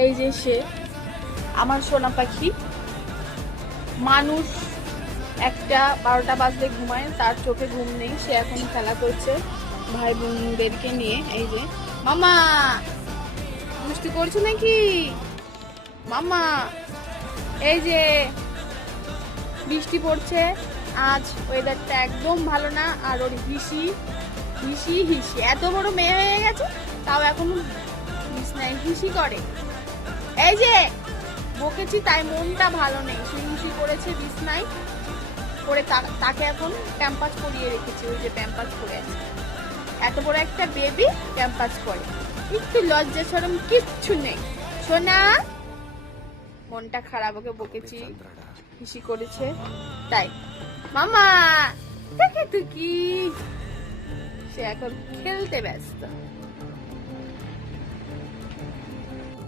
এই যে সে আমার সোনা পাখি। মানুষ একটা 12টা বাজলে ঘুমায়, তার চোখে ঘুম নেই, সে এখন খেলা করছে ভাই বোনদেরকে নিয়ে। এই যে মামা দুষ্টি করছো নাকি মামা? এই যে বৃষ্টি পড়ছে, আজ ওয়েদারটা একদম ভালো না, আর ওর হিসি হিসি হিসি এত বড় মেয়ে হয়ে গেছে তাও এখনো বিছনায় হিসি করে। এই যে বকেছি তাই মনটা ভালো নেই, হিসি করেছে বিছনায় করে, তাকে এখন প্যাম্পাস পরিয়ে রেখেছি। ওই যে প্যাম্পাস পরে আছে, এত বড় একটা বেবি প্যাম্পাস পরে, একটু লজ্জা শরম কিচ্ছু নেই। সোনা মনটা খারাপ, ওকে বকেছি হিসি করেছে তাই। মামা দেখে তুই কি, সে এখন খেলতে ব্যস্ত।